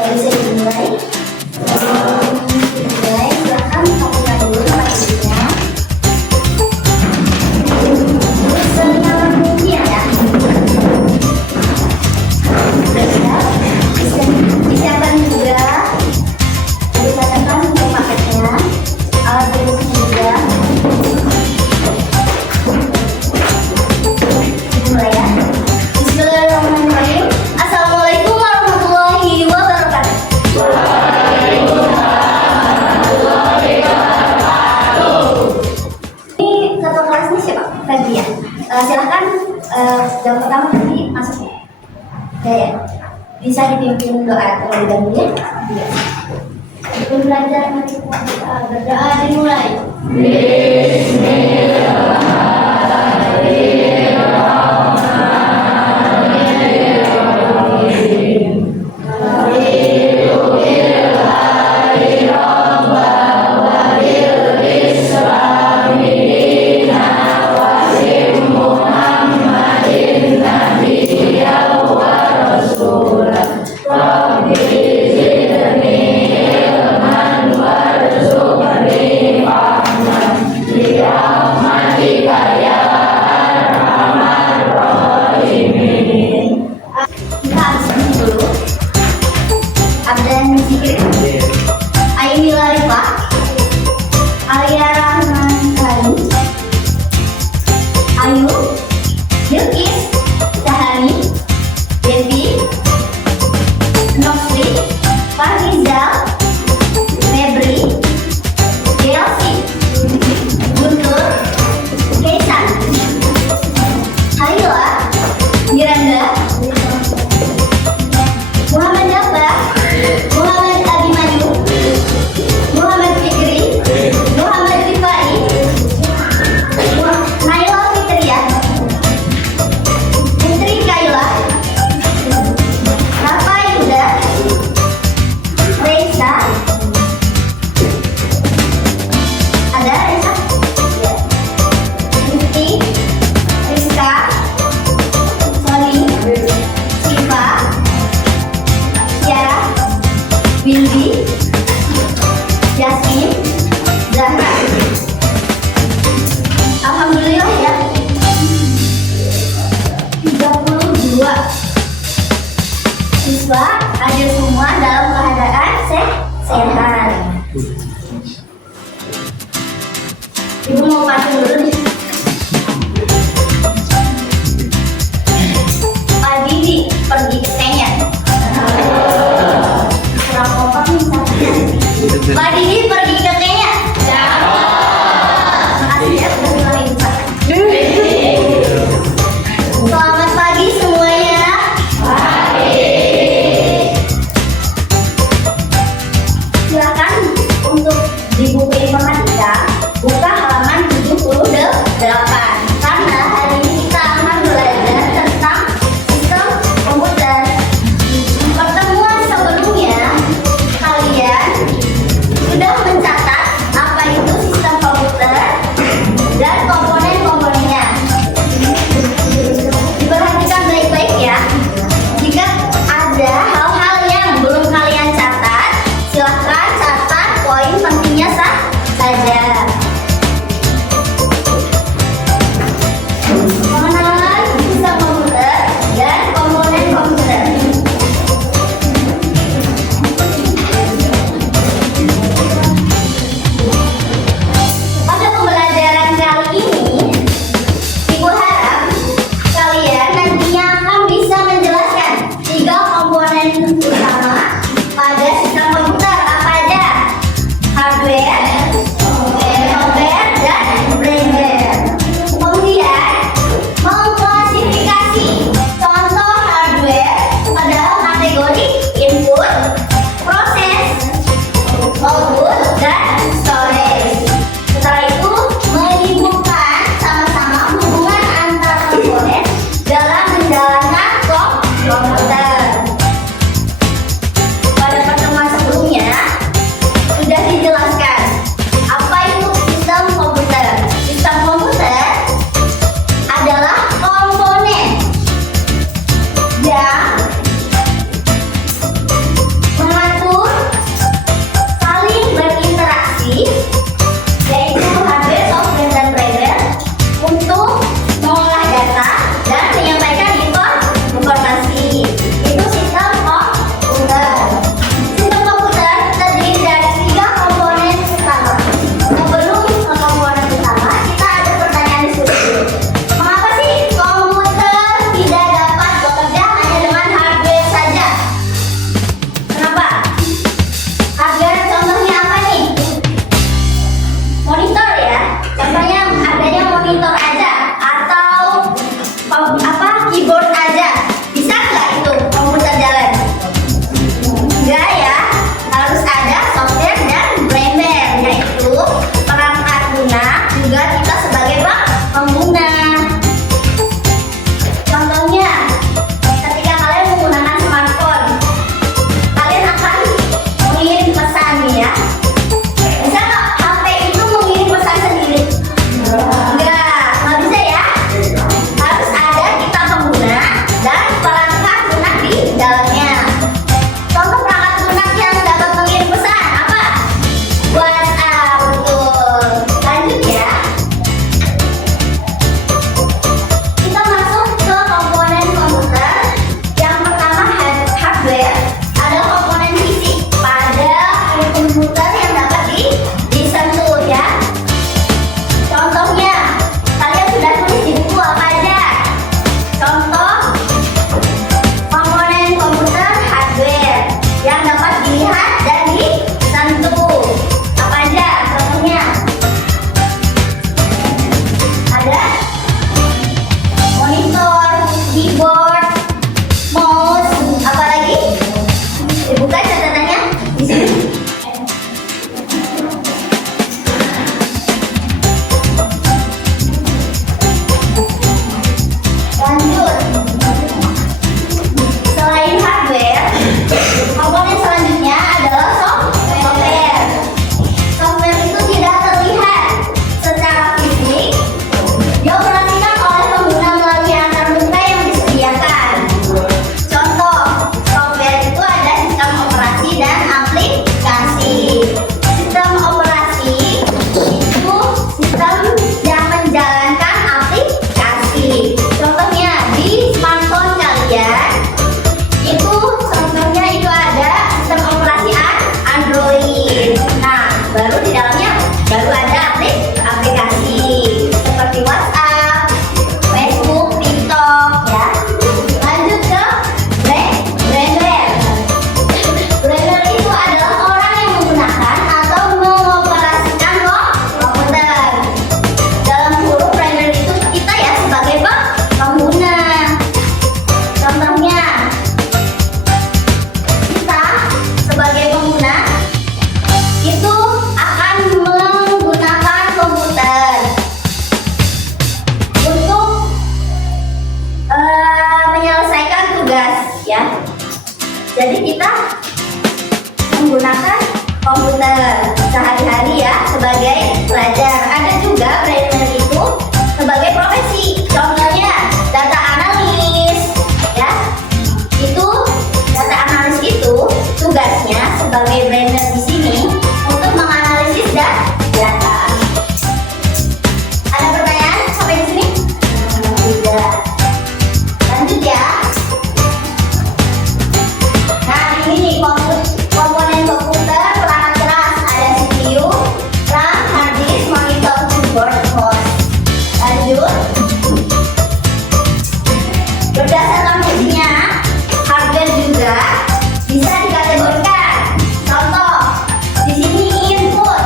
Bisa dimulai. Silahkan buka dulu pastinya. Senyaman mungkin ya. Disiapkan juga. Dikatakan untuk paketnya. Alat tulisnya juga. Dimulai ya. Bismillahirrahmanirrahim. Assalamualaikum warahmatullahi wabarakatuh. Ini ketua kelasnya siapa? Febri ya. Silahkan jam pertama tadi masuk ya. Bisa dipimpin doa terlebih dahulu ya. Sebelum belajar nanti kita berdoa dimulai. Windy, Yasmin, Zahra. Alhamdulillah ya. 32 siswa hadir semua dalam keadaan sehat. Ibu mau pakai dulu nih. Pak Didi pergi ke Kenya. Pak Didi pergi ke Kenya. Makasih ya sudah bilang itu Pak. Selamat pagi semuanya. Pagi. Silakan untuk di buku informatika buka halaman 78 karena hari ini kita akan belajar tentang sistem komputer. Pertemuan sebelumnya kalian sudah mencatat apa itu sistem komputer dan komponen-komponennya. Diperhatikan baik-baik ya. Jika ada hal-hal yang belum kalian catat, silahkan catat poin pentingnya saja. Mengenal sistem komputer dan komponen komputer. Pada pembelajaran kali ini, Ibu harap kalian nantinya akan bisa menjelaskan 3 komponen utama pada sistem komputer apa aja? Hardware, software, dan firmware. Kemudian mengklasifikasi contoh hardware ke dalam kategori input, proses, output, dan storage. Setelah itu menyibukkan sama-sama hubungan antar komponen dalam menjalankan komputer. menggunakan komputer sehari-hari ya sebagai pelajar. Ada juga brainer itu sebagai profesi. Contohnya data analis ya. Itu data analis itu tugasnya sebagai brainer di sini untuk menganalisis data. Ada pertanyaan sampai di sini? Tidak. Lanjut ya. Nah, ini komponen komputer perangkat keras, ada CPU, RAM, hard disk, monitor, keyboard, mouse. Lanjut. Berdasarkan fungsinya, hardware juga bisa dikategorikan. Contoh, di sini input.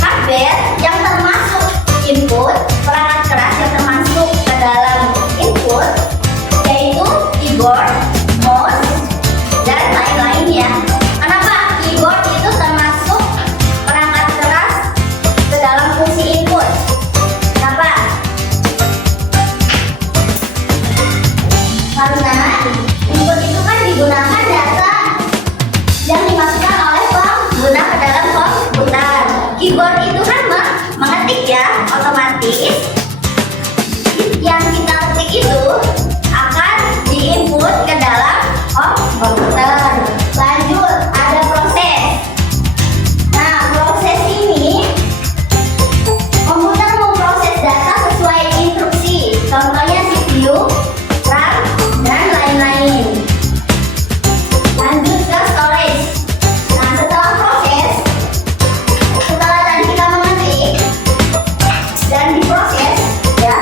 Hardware yang termasuk input, perangkat keras yang termasuk ke dalam input, yaitu keyboard, mouse, dan lain-lainnya. Kenapa keyboard itu termasuk perangkat keras ke dalam fungsi input? Kenapa? Karena input itu kan digunakan data yang dimasukkan oleh pengguna ke dalam komputer. Keyboard itu kan mengetik ya, otomatis yang kita ketik itu akan diinput ke dalam komputer. Lanjut, ada proses. Nah, proses ini komputer memproses data sesuai instruksi. Contohnya CPU, RAM, dan lain-lain. Lanjut ke storage. Nah, setelah proses, setelah tadi kita mengetik dan diproses ya,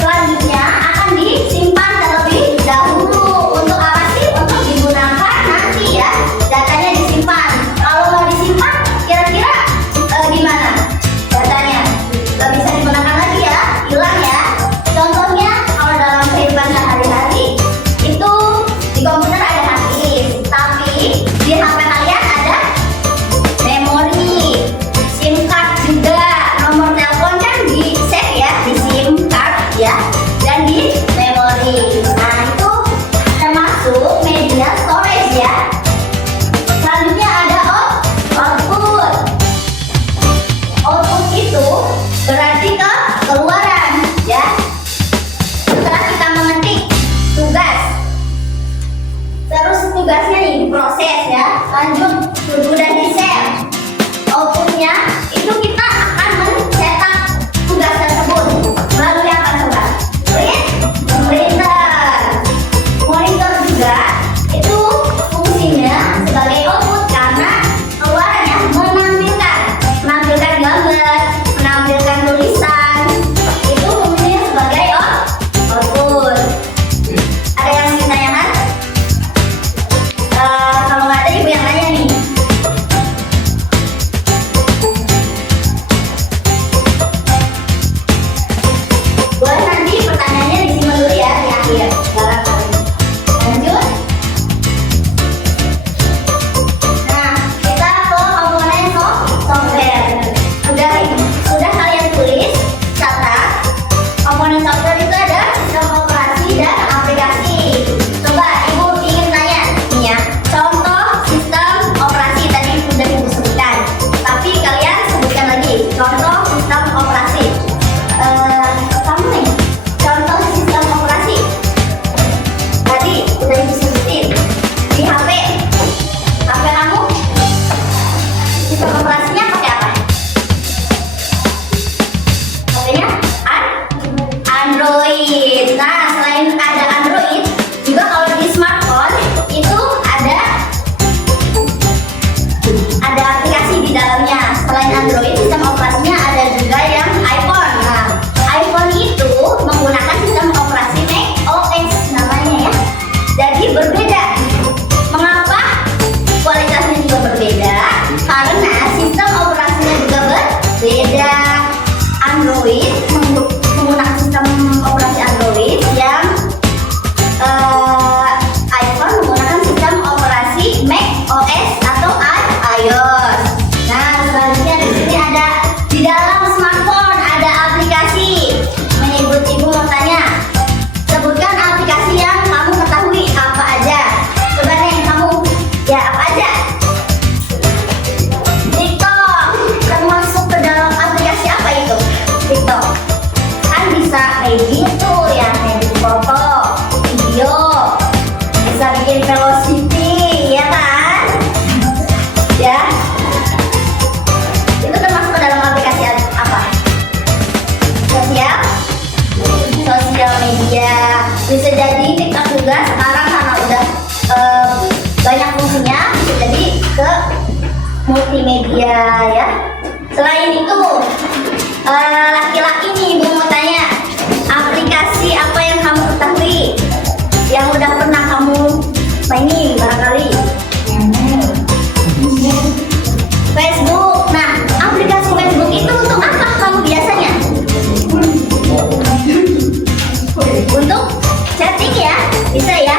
selanjutnya akan disimpan terlebih dahulu. Untuk apa sih? Untuk digunakan nanti ya, datanya disimpan. Kalau nggak disimpan, kira-kira gimana datanya? Nggak bisa digunakan lagi ya, hilang ya. Contohnya kalau dalam kehidupan sehari-hari itu di komputer ada hard disk, tapi di HP kalian ada memori, SIM card juga. Nomor telepon kan di save ya di SIM card ya, dan di memori. Nah, itu termasuk media storage ya. Selanjutnya ada output. Output itu berarti keluaran ya. Setelah kita mengetik tugas, terus tugasnya nih diproses ya, lanjut sudah di save. Outputnya itu kita akan mencetak tugas tersebut melalui apa coba? Printer. Monitor juga itu fungsinya sebagai output karena keluarannya menampilkan gambar, menampilkan tulisan. Itu fungsinya sebagai output. Ada yang ingin tanyakan? Kalau nggak ada, ibu yang nanya nih. Velocity, ya kan? Ya. Itu termasuk ke dalam aplikasi apa? Sosial media. Bisa jadi TikTok juga sekarang karena udah banyak fungsinya, bisa jadi ke multimedia ya. Selain itu, laki-laki nih, Ibu mau tanya, aplikasi apa yang kamu ketahui yang udah pernah kamu mainin barangkali? Facebook. Nah, aplikasi Facebook itu untuk apa kamu biasanya? Untuk chatting ya, bisa ya.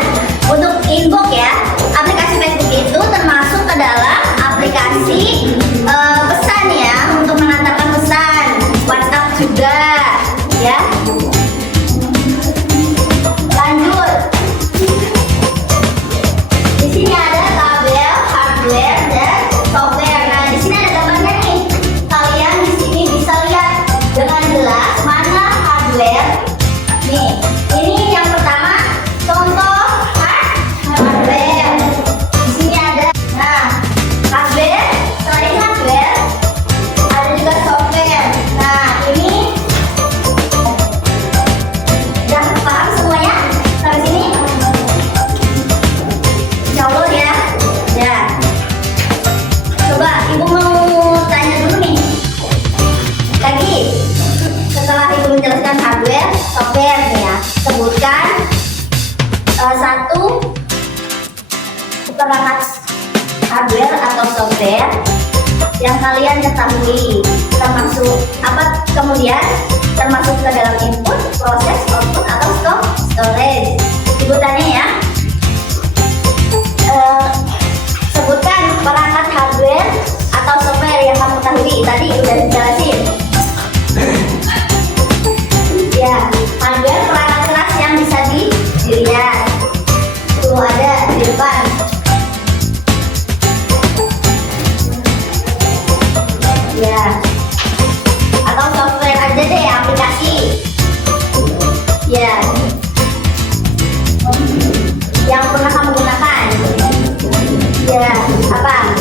Untuk inbox ya. Aplikasi Facebook itu termasuk ke dalam aplikasi pesan ya, untuk mengantarkan pesan. WhatsApp juga ya. Lanjut. Di sini ada tabel, hardware dan software. Nah, di sini ada gambarnya nih. Kalian di sini bisa lihat dengan jelas mana hardware. Nih, ini yang pertama contoh hardware. Di sini ada, nah, hardware. Selain hardware, ada juga software. Nah, ini udah paham semuanya sampai sini? Insya Allah ya. Ya. Coba Ibu mau tanya dulu nih. Lagi, setelah Ibu menjelaskan hardware, software nih ya, sebutkan satu perangkat hardware atau software yang kalian ketahui, termasuk apa, kemudian termasuk ke dalam input, proses, output atau storage. Ibu tanya ya, sebutkan perangkat hardware atau software yang kamu ketahui. Tadi udah dijelasin. Ya, hardware perangkat keras yang bisa dilihat. Tuh ada di depan. Ya. Atau software aja deh, aplikasi. Ya. Yang pernah kamu gunakan. Ya, apa?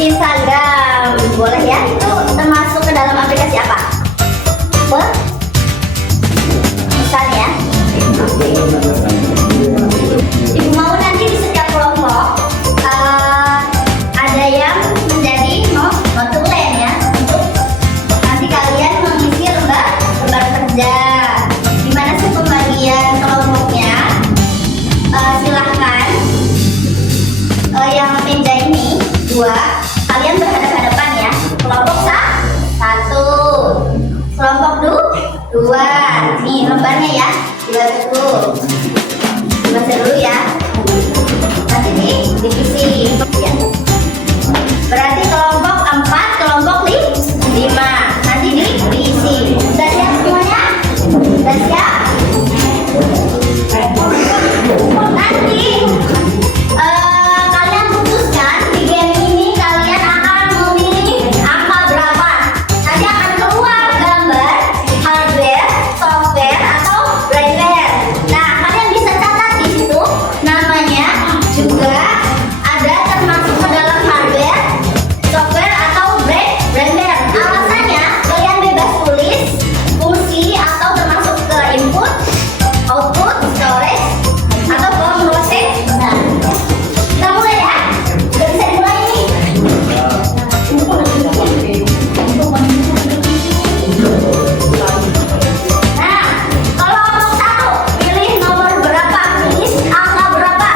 Instagram. Boleh ya? Itu termasuk ke dalam aplikasi apa? Misalnya, Ibu mau nanti di setiap kelompok ada yang menjadi notulen ya, untuk nanti kalian mengisi lembar kerja. Gimana sih pembagian kelompoknya? Silahkan yang meja ini dua, kalian berhadapan-hadapan ya. Kelompok satu, kelompok dua. Nih lembarnya ya, dibaca dulu ya. Nanti divisi ya. Berarti kelompok 4, kelompok 5. Nanti diisi. Sudah siap semuanya? Sudah siap? Nanti kalian putuskan di game ini kalian akan memilih angka berapa. Nanti akan keluar gambar hardware, software atau firmware. Nah, kalian bisa catat di situ namanya, juga ada termasuk ke dalam hardware, software atau firmware. Alasannya kalian bebas tulis fungsi atau termasuk ke input, output, storage atau proses. Nah, kita mulai ya. Udah bisa dimulai nih. Nah, kelompok 1 pilih nomor berapa? Tulis angka berapa?